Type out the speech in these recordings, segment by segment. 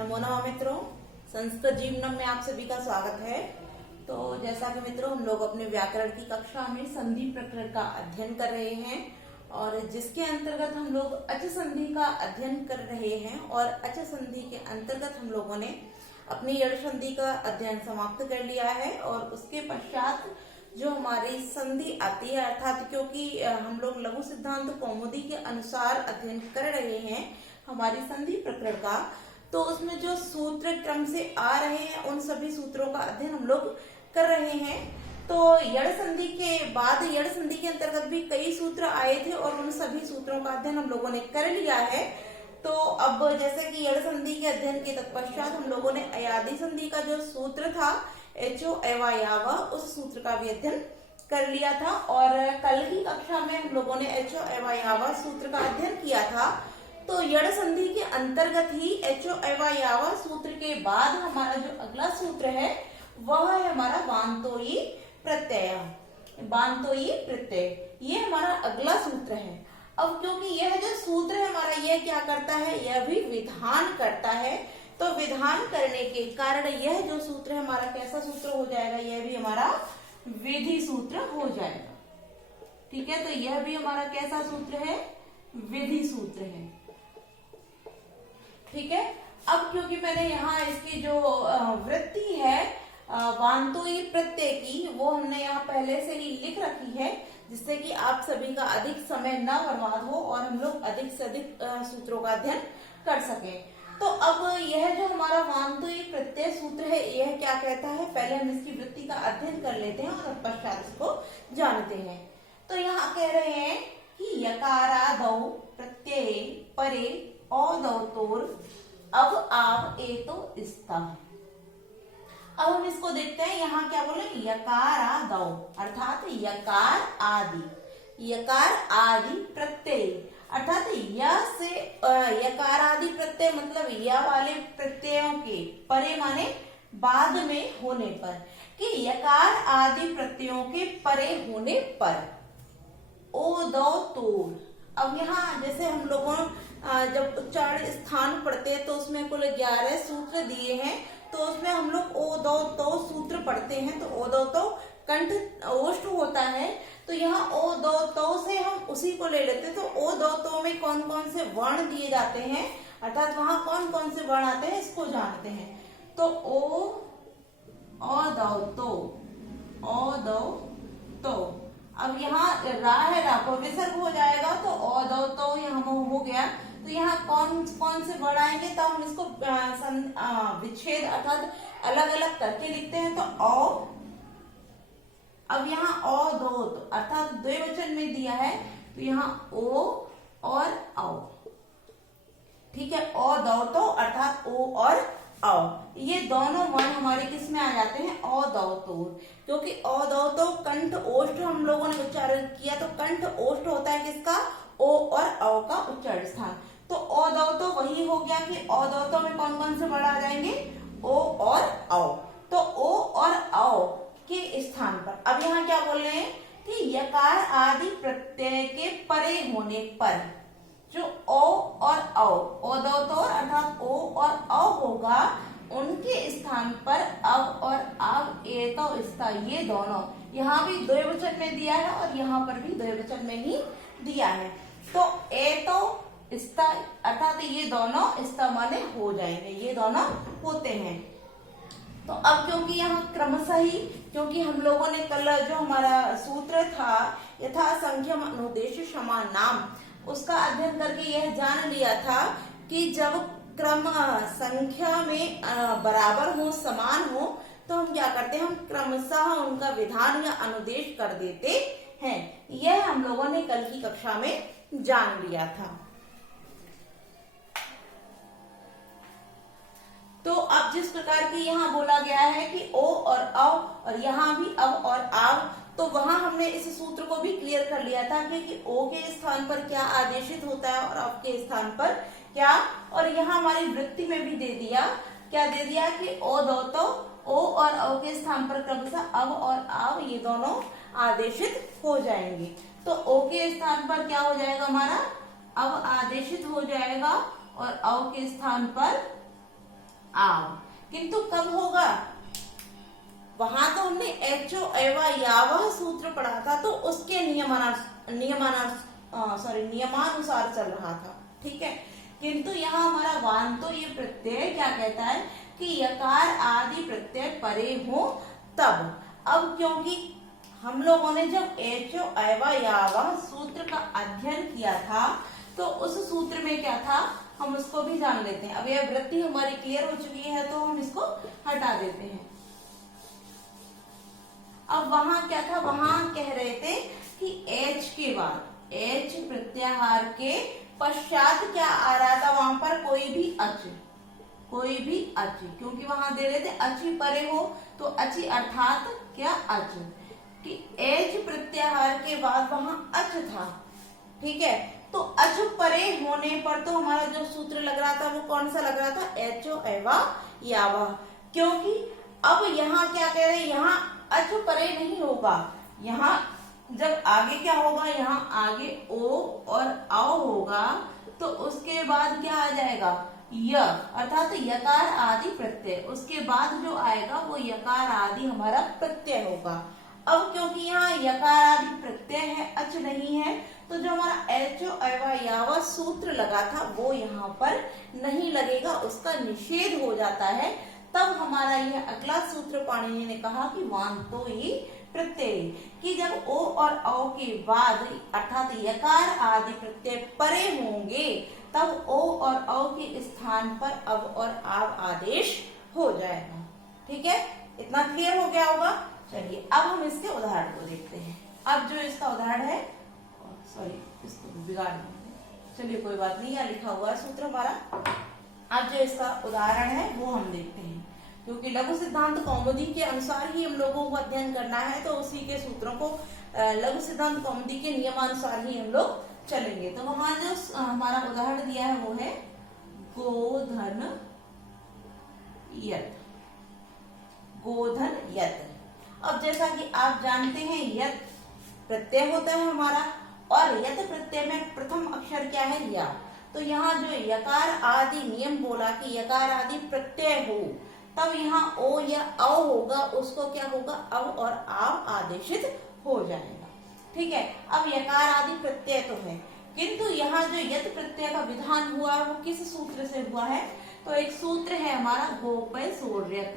नमो नमः मित्रों, संस्कृत जीवनम में आप सभी का स्वागत है। तो जैसा कि मित्रों हम लोग अपने व्याकरण की कक्षा में संधि प्रकरण का अध्ययन कर रहे हैं और जिसके अंतर्गत हम लोग अच संधि का अध्ययन कर रहे हैं और अच संधि के अंतर्गत हम लोगों ने अपनी यड़ संधि का अध्ययन समाप्त कर लिया है और उसके पश्चात जो हमारी संधि आती है, अर्थात क्योंकि हम लोग लघु सिद्धांत कौमुदी के अनुसार अध्ययन कर रहे हैं हमारी संधि प्रकरण का, तो उसमें जो सूत्र क्रम से आ रहे हैं उन सभी सूत्रों का अध्ययन हम लोग कर रहे हैं। तो यड़ संधि के बाद यड़ संधि के अंतर्गत भी कई सूत्र आए थे और उन सभी सूत्रों का अध्ययन हम लोगों ने कर लिया है। तो अब जैसे कि यड़ संधि के अध्ययन के तत्पश्चात हम लोगों ने अयादि संधि का जो सूत्र था एचो एवा यावा, उस सूत्र का भी अध्ययन कर लिया था और कल की कक्षा में हम लोगों ने एचो एवा यावा सूत्र का अध्ययन किया था। तो यड़ संधि के अंतर्गत ही एचो एवा यावा सूत्र के बाद हमारा जो अगला सूत्र है वह है हमारा वांतोई प्रत्यय। वांतोई प्रत्यय ये हमारा अगला सूत्र है। अब क्योंकि यह जो सूत्र है हमारा, यह क्या करता है, यह भी विधान करता है। तो विधान करने के कारण यह जो सूत्र है हमारा कैसा सूत्र हो जाएगा, यह भी हमारा विधि सूत्र हो जाएगा। ठीक है, तो यह भी हमारा कैसा सूत्र है, विधि सूत्र है। ठीक है, अब क्योंकि मैंने यहाँ इसकी जो वृत्ति है वांतोई प्रत्यय की वो हमने यहाँ पहले से ही लिख रखी है, जिससे कि आप सभी का अधिक समय न बर्बाद हो और हम लोग अधिक से अधिक सूत्रों का अध्ययन कर सके। तो अब यह जो हमारा वांतोई प्रत्यय सूत्र है यह क्या कहता है, पहले हम इसकी वृत्ति का अध्ययन कर लेते हैं और पश्चात इसको जानते हैं। तो यहाँ कह रहे हैं कि यकारादौ प्रत्यय परे औदौतोर अब आव एतो इस्ता। अब हम इसको देखते हैं, यहाँ क्या बोले, यकारादौ अर्थात यकार आदि प्रत्यय, अर्थात य से यकार आदि प्रत्यय मतलब य वाले प्रत्ययों के परे माने बाद में होने पर, कि यकार आदि प्रत्ययों के परे होने पर ओदौतोर। अब यहाँ जैसे हम लोगों जब उच्चारण स्थान पढ़ते हैं तो उसमें कुल 11 सूत्र दिए हैं, तो उसमें हम लोग ओ दो तो सूत्र पढ़ते हैं। तो ओ दो तो कंठ ओष्ठ होता है, तो यहाँ ओ दो तो से हम उसी को ले लेते हैं। तो ओ दो तो में कौन कौन से वर्ण दिए जाते हैं, अर्थात वहां कौन कौन से वर्ण आते हैं इसको जानते हैं। तो ओ दो तो अब यहाँ रा है, रा को विसर्ग हो जाएगा तो ओ दो तो यहाँ हो गया। तो यहाँ कौन कौन से वर्ण आएंगे, तो हम इसको विच्छेद अर्थात अलग अलग करके लिखते हैं। तो ओ, अब यहाँ ओ दो तो अर्थात द्विवचन में दिया है, तो यहाँ ओ और औ। ठीक है, ओ दो तो अर्थात ओ और औ, ये दोनों वर्ण हमारे किस में आ जाते हैं, ओ दो तो। क्योंकि ओ दो तो कंठ ओष्ठ हम लोगों ने उच्चारण किया, तो कंठ ओष्ठ होता है किसका, ओ और औ का उच्चारण स्थान। तो ओ दो तो वही हो गया कि ओ दो तो में कौन कौन से वर्ण आ जाएंगे, ओ और औ। तो ओ और औ के स्थान पर अब यहाँ क्या बोल रहे हैं कि यकार आदि प्रत्यय के परे होने पर जो ओ और औ, ओ दो तो अर्थात ओ और औ होगा, उनके स्थान पर अब और आव एतो इस्ता, ये दोनों यहाँ भी द्विवचन में दिया है और यहाँ पर भी द्विवचन में ही दिया है। तो एतो इस्ता अर्थात ये दोनों इस्ता माने हो जाएंगे, ये दोनों होते हैं। तो अब क्योंकि यहाँ क्रमशः ही, क्योंकि हम लोगों ने कल जो हमारा सूत्र था यथा संख्यम अनुदेश समान नाम, उसका अध्ययन करके यह जान लिया था कि जब क्रम संख्या में बराबर हो, समान हो, तो हम क्या करते हैं, हम क्रमशः उनका विधान या अनुदेश कर देते हैं। यह हम लोगों ने कल की कक्षा में जान लिया था। तो अब जिस प्रकार की यहाँ बोला गया है कि ओ और औ और यहाँ भी अब और आव, तो वहां हमने इस सूत्र को भी क्लियर कर लिया था कि ओ के स्थान पर क्या आदेशित होता है और अब के स्थान पर क्या, और यहाँ हमारी वृत्ति में भी दे दिया, क्या दे दिया कि ओ दो तो ओ और औ के स्थान पर क्रमशः अब और आव ये दोनों आदेशित हो जाएंगे। तो ओ के स्थान पर क्या हो जाएगा हमारा, अब आदेशित हो जाएगा और औ के स्थान पर आव। किंतु कब होगा, वहां तो हमने एचो एवा यावह सूत्र पढ़ा था, तो उसके नियमानुसार चल रहा था, ठीक है। किंतु यहाँ हमारा वांतो ये प्रत्यय क्या कहता है कि यकार आदि प्रत्यय परे हो तब। अब क्योंकि हम लोगों ने जब एचो एवा यावह सूत्र का अध्ययन किया था, तो उस सूत्र में क्या था हम उसको भी जान लेते हैं। अब यह वृत्ति हमारी क्लियर हो चुकी है, तो हम इसको हटा देते हैं। अब वहां क्या था, वहां कह रहे थे कि एच के बाद, एच प्रत्याहार के पश्चात क्या आ रहा था, वहां पर कोई भी अच, क्योंकि वहां दे रहे थे अचि परे हो, तो अचि अर्थात क्या अच, कि एच प्रत्याहार के बाद वहां अच था, ठीक है। तो अच परे होने पर तो हमारा जो सूत्र लग रहा था वो कौन सा लग रहा था, एचो एवा यावा। क्योंकि अब यहाँ क्या कह रहे हैं, यहाँ अच परे नहीं होगा, यहाँ जब आगे क्या होगा, यहाँ आगे ओ और आओ होगा, तो उसके बाद क्या आ जाएगा, य, अर्थात यकार आदि प्रत्यय। उसके बाद जो आएगा वो यकार आदि हमारा प्रत्यय होगा। अब क्योंकि यहाँ यकार आदि प्रत्यय है, अच नहीं है, तो जो हमारा एचो एवा यावा सूत्र लगा था वो यहाँ पर नहीं लगेगा, उसका निषेध हो जाता है। तब हमारा यह अगला सूत्र पाणिनि ने कहा कि वांतो ही प्रत्यय, कि जब ओ और औ के बाद अर्थात यकार आदि प्रत्यय परे होंगे, तब ओ और औ के स्थान पर अब और आव आदेश हो जाएगा, ठीक है। इतना क्लियर हो गया होगा। चलिए अब हम इसके उदाहरण को देखते हैं। अब जो इसका उदाहरण है, सॉरी इसको बिगाड़ देंगे, चलिए कोई बात नहीं, यहाँ लिखा हुआ है सूत्र हमारा। अब जो इसका उदाहरण है वो हम देखते हैं, क्योंकि लघु सिद्धांत कौमुदी के अनुसार ही हम लोगों को अध्ययन करना है, तो उसी के सूत्रों को लघु सिद्धांत कौमुदी के नियमानुसार ही हम लोग चलेंगे। तो वहां जो हमारा उदाहरण दिया है वो है गोधन यत, गोधन यत। अब जैसा कि आप जानते हैं यत प्रत्यय होता है हमारा, और यत प्रत्यय में प्रथम अक्षर क्या है, या। तो यहाँ जो यकार आदि नियम बोला कि यकार आदि प्रत्यय हो, तब यहाँ ओ या औ होगा, उसको क्या होगा, अव और आव आदेशित हो जाएगा, ठीक है। अब यकार आदि प्रत्यय तो है, किंतु यहाँ जो यत प्रत्यय का विधान हुआ वो किस सूत्र से हुआ है, तो एक सूत्र है हमारा गोपय सोर्यत,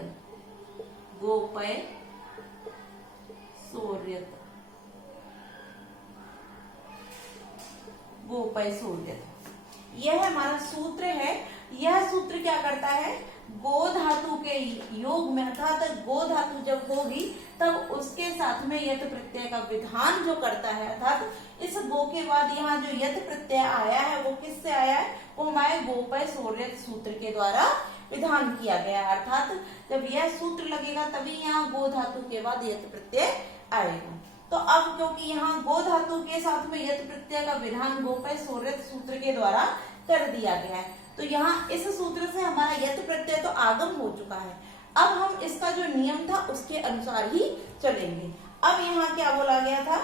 गोपय सोर्यत, गोपय सोर्यत, यह हमारा सूत्र है। यह सूत्र क्या करता है, गो धातु के योग में, अर्थात गो धातु जब होगी तब उसके साथ में यत प्रत्यय का विधान जो करता है, अर्थात इस गो के बाद यहाँ जो यत प्रत्यय आया है वो किससे आया है, वो हमारे गोपय सोर्यत सूत्र के द्वारा विधान किया गया। अर्थात जब यह सूत्र लगेगा तभी यहाँ गो धातु के बाद यत प्रत्यय आएगा। तो अब क्योंकि यहाँ गो धातु के साथ में यत प्रत्यय का विधान गोपय सोर्यत सूत्र के द्वारा कर दिया गया है, तो यहाँ इस सूत्र से हमारा यत प्रत्यय तो आगम हो चुका है। अब हम इसका जो नियम था उसके अनुसार ही चलेंगे। अब यहाँ क्या बोला गया था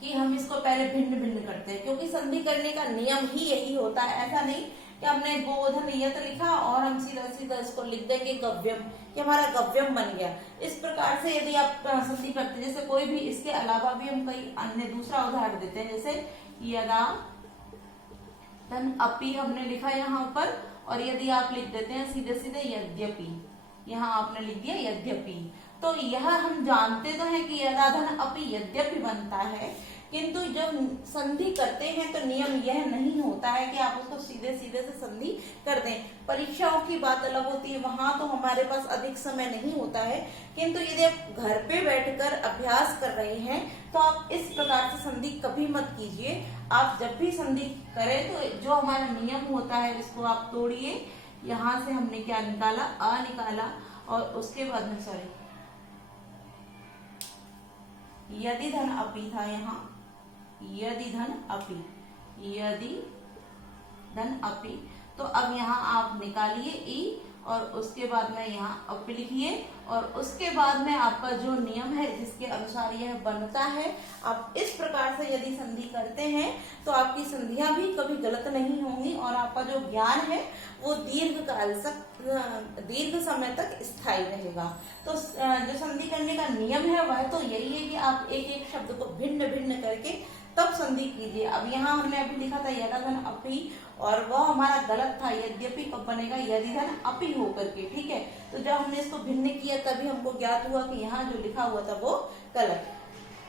कि हम इसको पहले भिन्न भिन्न करते हैं, क्योंकि संधि करने का नियम ही यही होता है। ऐसा नहीं कि हमने गोधन यत लिखा और हम सीधा सीधा इसको लिख देंगे गव्यम, कि हमारा गव्यम बन गया। इस प्रकार से यदि आप संधि करते, जैसे कोई भी इसके अलावा भी हम कई अन्य दूसरा उदाहरण देते हैं, जैसे यदा धन अपि हमने लिखा यहाँ पर, और यदि आप लिख देते हैं सीधे सीधे यद्यपि, यहाँ आपने लिख दिया यद्यपि, तो यह हम जानते तो हैं कि यदा धन अपि यद्यपि बनता है, किंतु जब संधि करते हैं तो नियम यह नहीं होता है कि आप उसको सीधे सीधे से संधि कर दें। परीक्षाओं की बात अलग होती है, वहां तो हमारे पास अधिक समय नहीं होता है, किंतु यदि आप घर पे बैठकर अभ्यास कर रहे हैं तो आप इस प्रकार से संधि कभी मत कीजिए। आप जब भी संधि करें तो जो हमारा नियम होता है इसको आप तोड़िए। यहाँ से हमने क्या निकाला, अ निकाला, और उसके बाद में सॉरी यदि धन अपि था, यहाँ यदि धन अपि, यदि धन अपि, तो अब यहाँ आप निकालिए ई और उसके बाद में यहाँ अप लिखिए, और उसके बाद में आपका जो नियम है जिसके अनुसार यह बनता है, आप इस प्रकार से यदि संधि करते हैं तो आपकी संधियां भी कभी गलत नहीं होंगी और आपका जो ज्ञान है वो दीर्घ समय तक स्थायी रहेगा। तो जो संधि करने का नियम है वह तो यही है कि आप एक एक शब्द को भिन्न भिन्न करके तब संधि कीजिए। अब यहाँ हमने अभी लिखा था यदा धन अपि, और वह हमारा गलत था, यद्यपि कब बनेगा, यदि धन अपि होकर के, ठीक है। तो जब हमने इसको भिन्न किया तभी हमको ज्ञात हुआ कि यहाँ जो लिखा हुआ था वो गलत।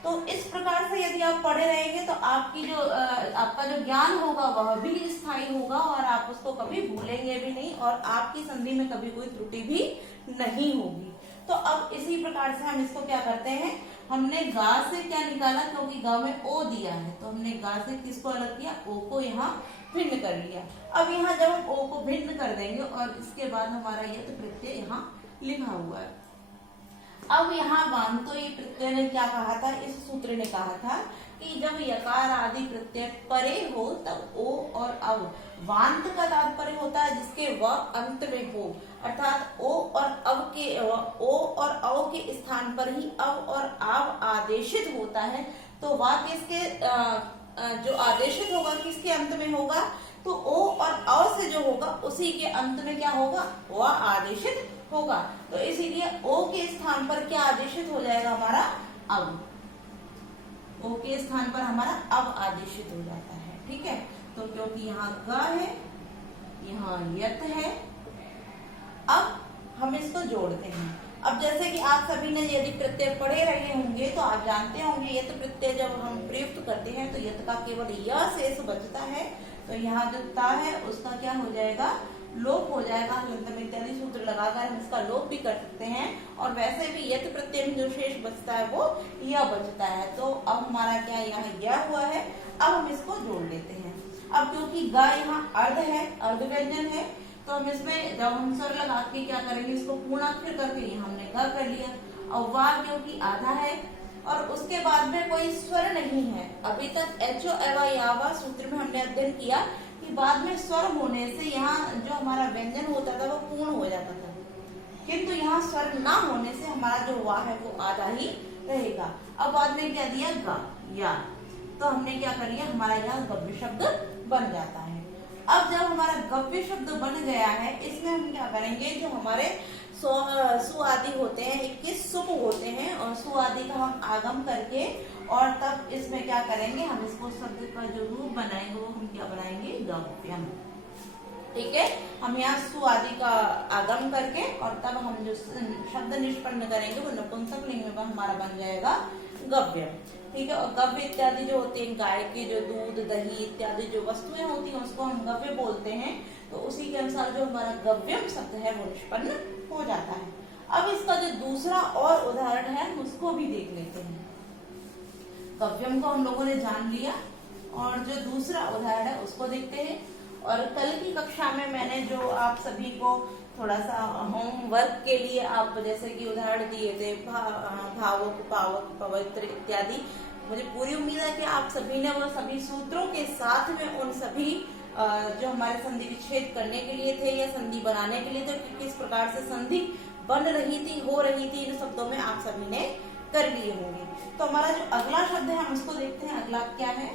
तो इस प्रकार से यदि आप पढ़े रहेंगे तो आपकी जो आपका जो ज्ञान होगा वह भी स्थायी होगा और आप उसको कभी भूलेंगे भी नहीं और आपकी संधि में कभी कोई त्रुटि भी नहीं होगी। तो अब इसी प्रकार से हम इसको क्या करते हैं, हमने गा से क्या निकाला, क्योंकि गा में ओ दिया है तो हमने गा से किसको अलग किया, ओ को यहाँ भिन्न कर लिया। अब यहाँ जब हम ओ को भिन्न कर देंगे और इसके बाद हमारा यत प्रत्यय यहाँ लिखा हुआ है। अब यहाँ वांतो ये प्रत्यय ने क्या कहा था, इस सूत्र ने कहा था कि जब यकार आदि प्रत्यय परे हो तब ओ और अव, वांत का तात्पर्य होता है जिसके व अंत में हो, अर्थात ओ और अव के स्थान पर ही अव और आव आदेशित होता है। तो वा किसके जो आदेशित होगा किसके अंत में होगा, तो ओ और अव से जो होगा उसी के अंत में क्या होगा, वह आदेशित होगा। तो इसीलिए ओ के स्थान पर क्या आदेशित हो जाएगा, हमारा अव। ओ के स्थान पर हमारा अव आदेशित हो जाता है, ठीक है। तो क्योंकि यहाँ ग है, यहाँ यत है, अब हम इसको जोड़ते हैं। अब जैसे कि आप सभी ने यदि प्रत्यय पढ़े रहे होंगे तो आप जानते होंगे यत प्रत्यय जब हम प्रयुक्त करते हैं तो यत का केवल य शेष बचता है। तो यहाँ जो ता है उसका क्या हो जाएगा, लोप हो जाएगा। हलंत इत्यादि सूत्र लगाकर हम इसका लोप भी कर सकते हैं और वैसे भी यत प्रत्यय में जो शेष बचता है वो यह बचता है। तो अब हमारा क्या यहाँ यह हुआ है, अब हम इसको जोड़ लेते हैं। अब क्योंकि ग यहाँ अर्ध है, अर्ध व्यंजन है, तो हम इसमें जब हम स्वर लगा के क्या करेंगे, इसको पूर्णाक्षर करके यहाँ हमने ग कर लिया। और वाह क्योंकि आधा है और उसके बाद में कोई स्वर नहीं है। अभी तक एचो एवा यावा सूत्र में हमने अध्ययन किया कि बाद में स्वर होने से यहाँ जो हमारा व्यंजन होता था वो पूर्ण हो जाता था, किंतु यहाँ स्वर ना होने से हमारा जो वाह है वो आधा ही रहेगा। अब बाद में क्या दिया, गा या, तो हमने क्या कर लिया, हमारा यहाँ गव्य शब्द बन जाता है। अब जब हमारा गव्य शब्द बन गया है, इसमें हम क्या करेंगे, जो हमारे सु आदि होते हैं, 21 सुप होते हैं और सु आदि का हम आगम करके और तब इसमें क्या करेंगे, हम इसको शब्द का जो रूप बनाएंगे वो हम क्या बनाएंगे, गव्यम, ठीक है। हम यहाँ सु आदि का आगम करके और तब हम जो शब्द निष्पन्न करेंगे वो नपुंसक लिंग में हमारा बन जाएगा गव्य, ठीक है। और गव्य इत्यादि जो होते हैं, गाय के जो दूध दही इत्यादि जो वस्तुएं होती हैं उसको हम गव्य बोलते हैं। तो उसी के अनुसार जो हमारा गव्यम शब्द है वो निष्पन्न हो जाता है। अब इसका जो दूसरा और उदाहरण है हम उसको भी देख लेते हैं। गव्यम को हम लोगों ने जान लिया और जो दूसरा उदाहरण है उसको देखते हैं। और कल की कक्षा में मैंने जो आप सभी को थोड़ा सा होमवर्क के लिए आप जैसे कि उदाहरण दिए थे, भावक पावक पवित्र इत्यादि, मुझे पूरी उम्मीद है कि आप सभी ने वो सभी सूत्रों के साथ में उन सभी जो हमारे संधि विच्छेद करने के लिए थे या संधि बनाने के लिए थे, किस प्रकार से संधि बन रही थी, हो रही थी, इन शब्दों में आप सभी ने कर लिए होंगे। तो हमारा जो अगला शब्द है हम उसको देखते हैं। अगला क्या है,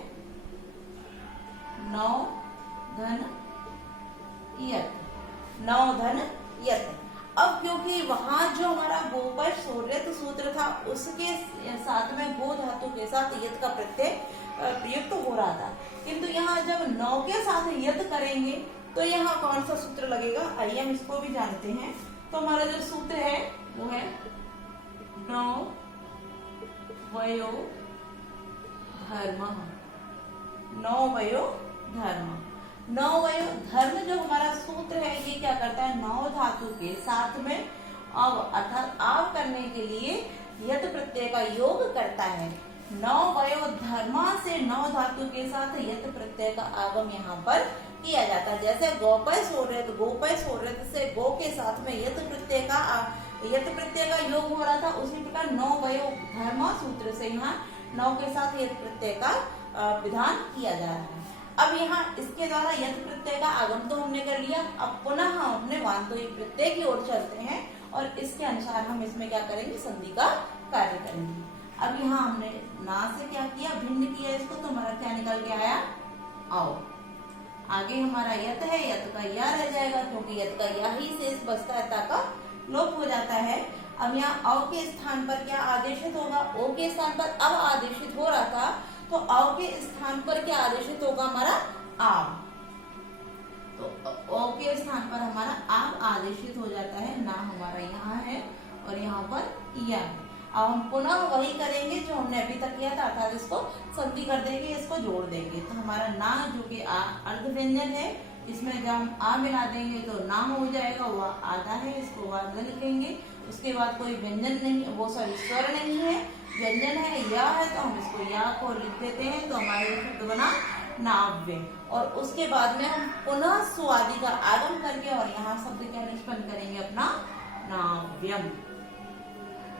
नौ धन यत, नौ धन यत। अब क्योंकि वहां जो हमारा गोपर सोर्यत सूत्र था उसके साथ में गो धातु के साथ यत का प्रत्यय प्रयुक्त हो रहा था, किंतु यहाँ जब नौ के साथ यत करेंगे तो यहाँ कौन सा सूत्र लगेगा, आइए हम इसको भी जानते हैं। तो हमारा जो सूत्र है वो है नौ वयो धर्म, नौ वयो धर्म। नौ वयो धर्म जो हमारा सूत्र है ये क्या करता है, नौ धातु के साथ में अव अर्थात आव करने के लिए यत प्रत्यय का योग करता है। नौ वयो धर्मा से नौ धातु के साथ यत प्रत्यय का आगम यहाँ पर किया जाता है। जैसे गोपय सोरत से गो के साथ में यत प्रत्यय का योग हो रहा था, उसी प्रकार नौ वयो धर्मा सूत्र से यहाँ नौ के साथ यत प्रत्यय का विधान किया जा रहा है। अब यहाँ इसके द्वारा यत प्रत्यय का आगम तो हमने कर लिया। अब पुनः हम अपने वांतोई प्रत्यय की ओर चलते हैं और इसके अनुसार हम इसमें क्या करेंगे, संधि का कार्य करेंगे। अब यहाँ हमने ना से क्या किया, भिन्न किया इसको, तो हमारा क्या निकल के आया, आओ। आगे हमारा यत है, यत का या रह जाएगा क्योंकि यत का या ही शेष बचता है, ता का लोप हो जाता है। अब यहाँ अव के स्थान पर क्या आदेशित होगा, ओ के स्थान पर अब आदेशित हो रहा था, तो अव के स्थान पर क्या आदेशित होगा, हमारा आव। तो ओ के स्थान पर हमारा आव आदेशित हो जाता है, ना हमारा यहाँ है और यहाँ पर या है। अब हम पुनः वही करेंगे जो हमने अभी तक किया था, अर्थात इसको संधि कर देंगे, इसको जोड़ देंगे। तो हमारा ना जो कि अर्ध व्यंजन है, इसमें जब हम आ मिला देंगे तो ना हो जाएगा, वह आधा है, इसको वाद लिखेंगे। उसके बाद कोई व्यंजन नहीं, वो सॉरी स्वर नहीं है, व्यंजन है, या है, तो हम इसको या को लिख देते हैं, तो हमारे शब्द बना नाव्य। और उसके बाद में हम पुनः सुआदि का आगम करके और यहाँ शब्द क्या निष्पन्न करेंगे, अपना नाव्यम।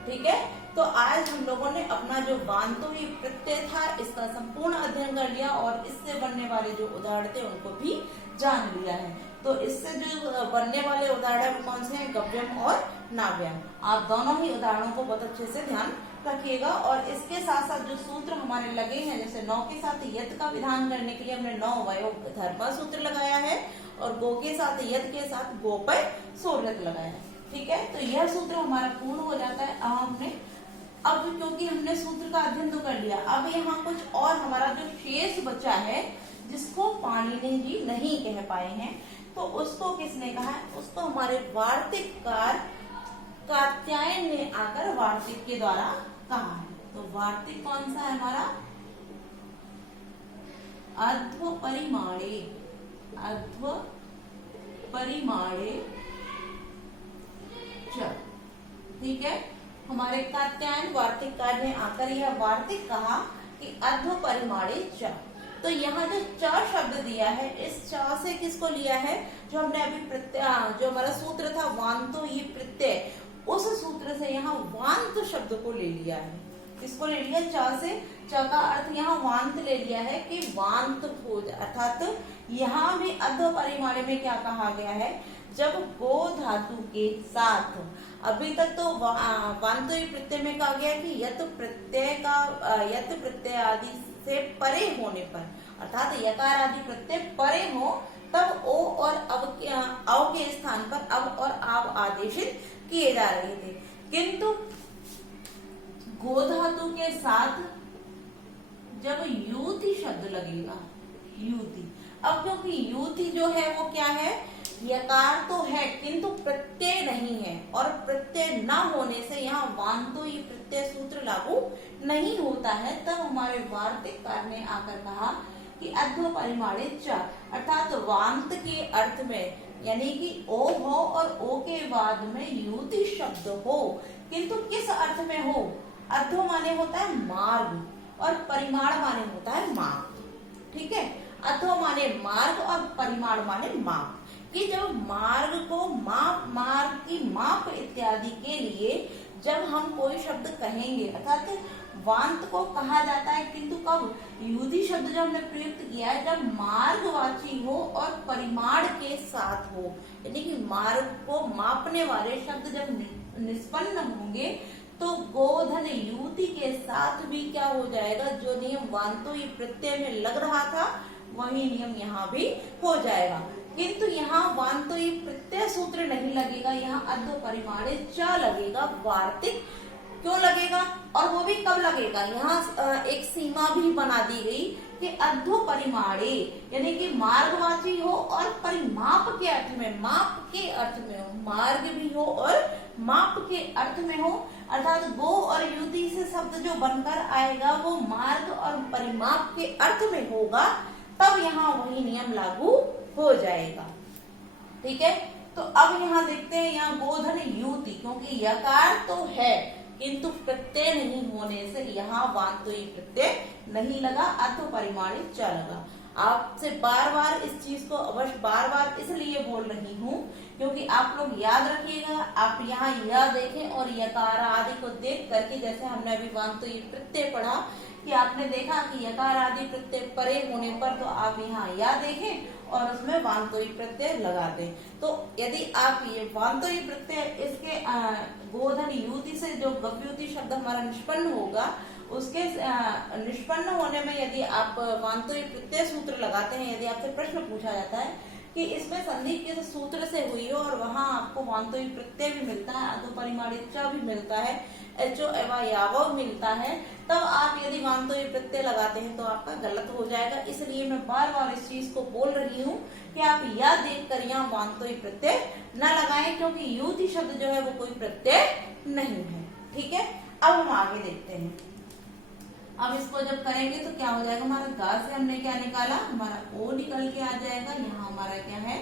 ठीक है, तो आज हम लोगों ने अपना जो वांतोई प्रत्यय था इसका संपूर्ण अध्ययन कर लिया और इससे बनने वाले जो उदाहरण थे उनको भी जान लिया है। तो इससे जो बनने वाले उदाहरण कौन से हैं, गव्यम और नाव्यम। आप दोनों ही उदाहरणों को बहुत अच्छे से ध्यान रखिएगा। और इसके साथ साथ जो सूत्र हमारे लगे हैं, जैसे नौ के साथ यत का विधान करने के लिए हमने नौ वयो धर्म सूत्र लगाया है और गो के साथ यत के साथ गोपय सोरत लगाया है। ठीक है, तो यह सूत्र हमारा पूर्ण हो जाता है। अब क्योंकि हमने सूत्र का अध्ययन तो कर लिया, अब यहाँ कुछ और हमारा जो शेष बचा है जिसको पाणिनि जी नहीं कह पाए हैं, तो उसको किसने कहा है, उसको हमारे वार्तिककार कात्यायन ने आकर वार्तिक के द्वारा कहा है। तो वार्तिक कौन सा है हमारा, अध्व परिमाणे, अध्व परिमाणे। ठीक है, हमारे कात्यायन वार्तिककार ने आकर यह वार्तिक कहा कि अध्व परिमाणे च। तो यहाँ जो च शब्द दिया है, इस च से किसको लिया है, जो हमने अभी प्रत्यय, जो हमारा सूत्र था वांतो ये प्रत्यय, उस सूत्र से यहाँ वांत शब्द को ले लिया है। किसको ले लिया, च से। च का अर्थ यहाँ वांत ले लिया है कि वांत हो, अर्थात यहाँ भी अध्व परिमाणे में क्या कहा गया है, जब गो धातु के साथ, अभी तक तो वांतोई प्रत्यय में कहा गया कि यत प्रत्यय का, यत प्रत्यय आदि से परे होने पर, अर्थात यकार आदि प्रत्यय परे हो, तब ओ और अव के स्थान पर अब और आव आदेशित किए जा रहे थे। किंतु गो धातु के साथ जब युति शब्द लगेगा, युति, अब क्योंकि युति जो है वो क्या है, यकार तो है किंतु प्रत्यय नहीं है, और प्रत्यय न होने से यहाँ वांतोई प्रत्यय सूत्र लागू नहीं होता है। तब हमारे वार्तिककार ने आकर कहा कि अध्व परिमाणे च, अर्थात वांत के अर्थ में, यानी कि ओ हो और ओ के बाद में युति शब्द हो, किंतु किस अर्थ में हो, अध्व माने होता है मार्ग और परिमाण माने होता है माप। ठीक है, अध्व माने मार्ग और परिमाण माने माप, कि जब मार्ग को मार्ग की माप इत्यादि के लिए जब हम कोई शब्द कहेंगे, अर्थात वांत को कहा जाता है, किंतु कब, युति शब्द जो हमने प्रयुक्त किया है जब मार्गवाची हो और परिमाण के साथ हो, यानी कि मार्ग को मापने वाले शब्द जब निष्पन्न होंगे, तो गोधन युति के साथ भी क्या हो जाएगा, जो नियम वांतोई प्रत्यय में लग रहा था वही नियम यहाँ भी हो जाएगा। किंतु यहाँ वांतोई प्रत्यय सूत्र नहीं लगेगा, यहाँ अध्व परिमाणे च लगेगा। वार्तिक क्यों लगेगा, और वो भी कब लगेगा, यहाँ एक सीमा भी बना दी गई कि अध्व परिमाणे, यानी कि मार्गवाची हो और परिमाप के अर्थ में, माप के अर्थ में हो, मार्ग भी हो और माप के अर्थ में हो, अर्थात गो और युति से शब्द जो बनकर आएगा वो मार्ग और परिमाप के अर्थ में होगा, तब यहाँ वही नियम लागू हो जाएगा। ठीक है, तो अब यहाँ देखते हैं, यहाँ गोधन युति, क्योंकि यकार तो है किंतु प्रत्यय नहीं होने से यहाँ वांतोई प्रत्यय नहीं लगा, अध्व परिमाणे च लगा। आपसे बार बार इस चीज को अवश्य बार बार इसलिए बोल रही हूँ क्योंकि आप लोग याद रखिएगा। आप यहाँ यह देखें और यकार आदि को देख करके, जैसे हमने अभी वान्तोई प्रत्यय पढ़ा कि आपने देखा कि यकार आदि प्रत्यय परे होने पर तो आप यहाँ या देखें और उसमें वान्तोई प्रत्यय लगा दें। तो यदि आप ये वान्तोई प्रत्यय इसके गोधन युति से जो गव्युति शब्द हमारा निष्पन्न होगा उसके निष्पन्न होने में यदि आप वान्तोई प्रत्यय सूत्र लगाते हैं, यदि आपसे प्रश्न पूछा जाता है कि इसमें संधि किस सूत्र से हुई हो और वहां आपको वान्तोई प्रत्यय भी मिलता है, अधोपरिमाणित च भी मिलता है, एचो एवं यावव मिलता है, तब आप यदि वान्तोई प्रत्यय लगाते हैं तो आपका गलत हो जाएगा। इसलिए मैं बार बार इस चीज को बोल रही हूँ कि आप यह देख कर यहाँ वान्तोई प्रत्यय न लगाएं, क्योंकि युति शब्द जो है वो कोई प्रत्यय नहीं है। ठीक है, अब हम आगे देखते हैं। अब इसको जब करेंगे तो क्या हो जाएगा, हमारा गा से हमने क्या निकाला, हमारा ओ निकल के आ जाएगा। यहाँ हमारा क्या है,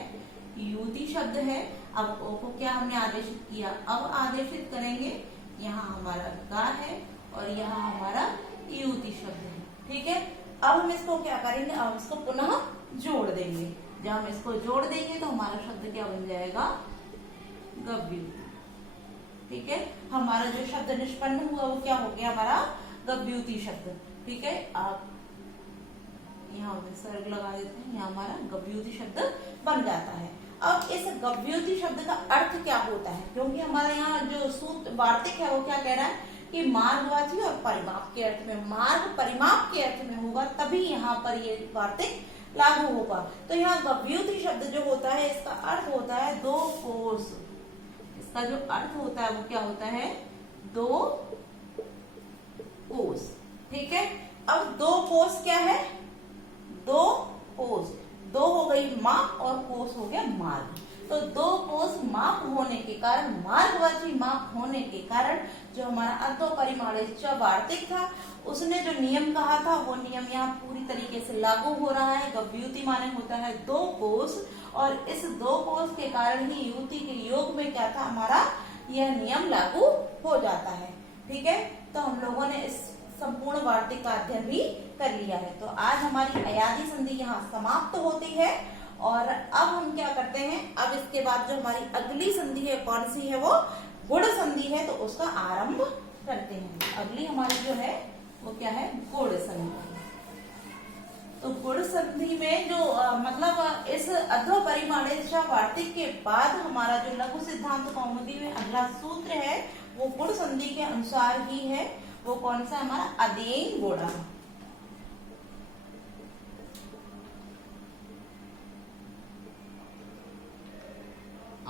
युति शब्द है। अब ओ को क्या हमने आदेशित किया, अब आदेशित करेंगे, यहाँ हमारा गा है और यहाँ हमारा युति शब्द है। ठीक है, अब हम इसको क्या करेंगे, अब इसको पुनः जोड़ देंगे। जब हम इसको जोड़ देंगे तो हमारा शब्द क्या बन जाएगा, गव्युति। ठीक है, हमारा जो शब्द निष्पन्न हुआ वो क्या हो गया, हमारा गव्युति शब्द। ठीक है, आप यहाँ विसर्ग लगा देते हैं, यहाँ हमारा गव्युति शब्द बन जाता है। अब इस गव्युति शब्द का अर्थ क्या होता है, क्योंकि हमारा यहाँ जो सूत्र वार्तिक है वो क्या कह रहा है कि मार्गवाची और परिमाप के अर्थ में, मार्ग परिमाप के अर्थ में होगा तभी यहाँ पर ये वार्तिक लागू होगा। तो यहाँ गव्युति शब्द जो होता है इसका अर्थ होता है दो कोस। इसका जो अर्थ होता है वो क्या होता है, दो कोस। ठीक है, अब दो कोस क्या है, दो कोस, दो हो गई माप और कोस हो गया मार्ग। तो दो कोस माप होने के कारण, मार्गवाची माप होने के कारण जो हमारा अधोपरिमाणित च वार्तिक था उसने जो नियम कहा था वो नियम यहाँ पूरी तरीके से लागू हो रहा है। गव्युति माने होता है दो कोस और इस दो कोस के कारण ही युति के योग में क्या था, हमारा यह नियम लागू हो जाता है। ठीक है, तो हम लोगों ने इस संपूर्ण वार्तिक का अध्ययन भी कर लिया है। तो आज हमारी अयादि संधि यहाँ समाप्त होती है और अब हम क्या करते हैं, अब इसके बाद जो हमारी अगली संधि है कौन सी है, वो गुण संधि है, तो उसका आरंभ करते हैं। अगली हमारी जो है वो क्या है, गुण संधि। तो गुण संधि में जो मतलब इस अधोपरिमाणित वार्तिक के बाद हमारा जो लघु सिद्धांत कौमुदी में अगला सूत्र है वो गुण संधि के अनुसार ही है। वो कौन सा, हमारा अदेन गुणा।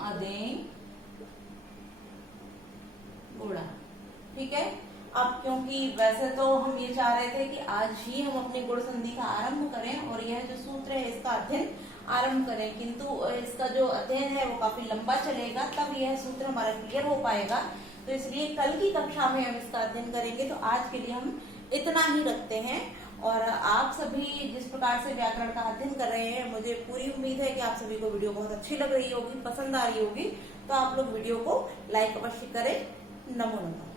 अदेन गुणा। ठीक है, अब क्योंकि वैसे तो हम ये चाह रहे थे कि आज ही हम अपनी गुण संधि का आरंभ करें और यह जो सूत्र है इसका अध्ययन आरंभ करें, किंतु इसका जो अध्ययन है वो काफी लंबा चलेगा, तब यह सूत्र हमारा क्लियर हो पाएगा। तो इसलिए कल की कक्षा में हम इसका अध्ययन करेंगे। तो आज के लिए हम इतना ही रखते हैं और आप सभी जिस प्रकार से व्याकरण का अध्ययन कर रहे हैं, मुझे पूरी उम्मीद है कि आप सभी को वीडियो बहुत अच्छी लग रही होगी, पसंद आ रही होगी। तो आप लोग वीडियो को लाइक अवश्य करें। नमो नमः।